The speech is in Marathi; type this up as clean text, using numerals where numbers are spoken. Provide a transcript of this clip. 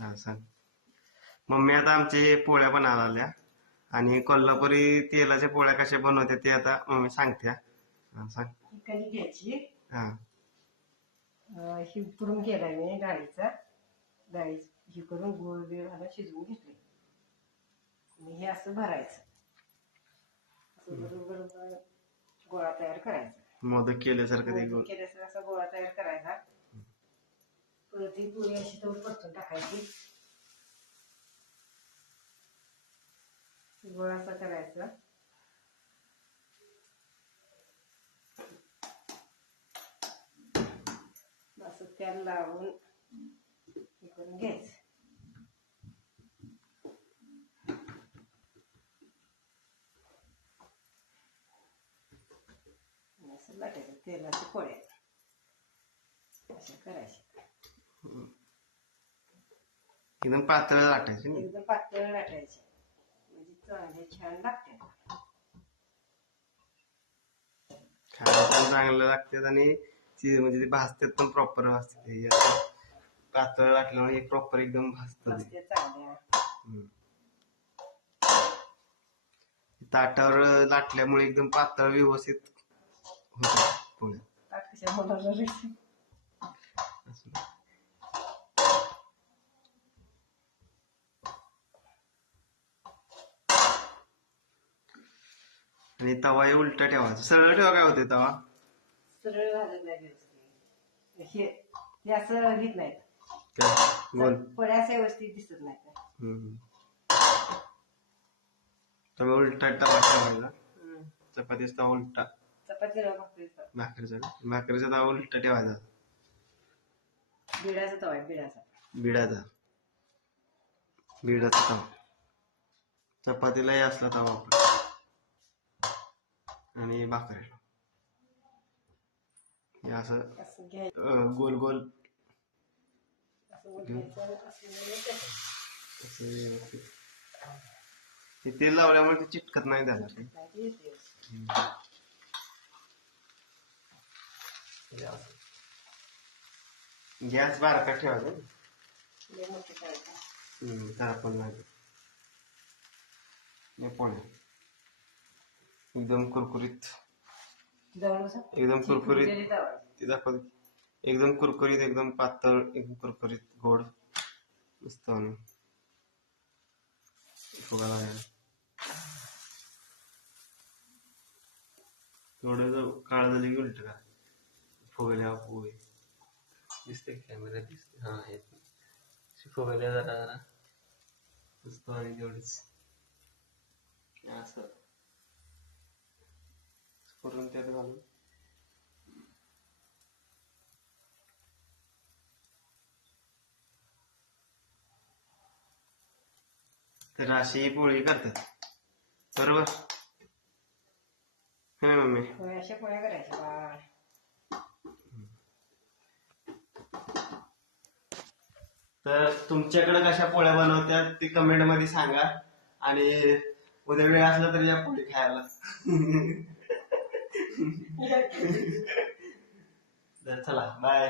हा सांग. मम्मी आता आमचे पोळ्या बनवायला आणि कोल्हापुरी तेलाच्या पोळ्या कशा बनवते ते आता मम्मी सांगते. हा सांग. कणी घ्यायची. हा ही करून केलाय मी डाळीचा. डाळी ही करून गोळ बिळ घालून शिजवून घेतली. आणि हे असं भरायचं. असं बरोबर गोळा तयार करायचा. मोदक केल्यासारखं ते मोदक केल्यासारखा असा गोळा तयार करायचा. परत ही पोळी अशी तोड परतून टाकायची. गोळा असा करायचा. असं तेल लावून हे करून घ्यायचं. असं लाटायचं तेलाच्या पोळ्या अशा करायच्या. एकदम पातळ लाटायचे ना. एकदम पातळ लाटायचे म्हणजे चांगले छान लागते. खायला पण चांगलं लागतात आणि म्हणजे ते भाजतात पण प्रॉपर भाजतात. पातळ लाटल्यामुळे एक प्रॉपर एकदम भाजतात. ताटावर लाटल्यामुळे एकदम पातळ व्यवस्थित होतात पोळ्या. आणि तवा हे उलटा ठेवायचा. सरळ ठेवा काय होते तवा? सरळ झालं नाही व्यवस्थित. हे असं घेत नाही. गोल पोळ्या असं व्यवस्थित दिसत नाही. तवा उलटा तवा ठेवायचा. चपातीचा तवा उलटा. चपातीला भाकरीचा तवा उलटा ठेवायचा. बिडाचा तवा आहे. बिडाचा तवा. चपातीलाही असला तवा आपण आणि भाकरीला हे असं गोल गोल तेल लावल्यामुळे ते चिटकत नाही त्याला. गॅस बारका ठेवायचा. त्याला पण नाही पोळ्या एकदम कुरकुरीत ते दाखव. एकदम कुरकुरीत एकदम पातळ एकदम कुरकुरीत गोड मस्त फुगा लागायला. थोडं काळ झाली की उलट का फुगल्या पोळी दिसते. कॅमेरा दिसते. हा येत फुगल्या जरा मस्त आणि तेवढीच असं करून त्यात घालून तर अशी पोळी करतात. बरोबर है मम्मी? अशा पोळ्या करायच्या. तर तुमच्याकडे कशा पोळ्या बनवतात ते कमेंट मध्ये सांगा. आणि उद्या वेळ असला तर या पोळी खायला. चला बाय.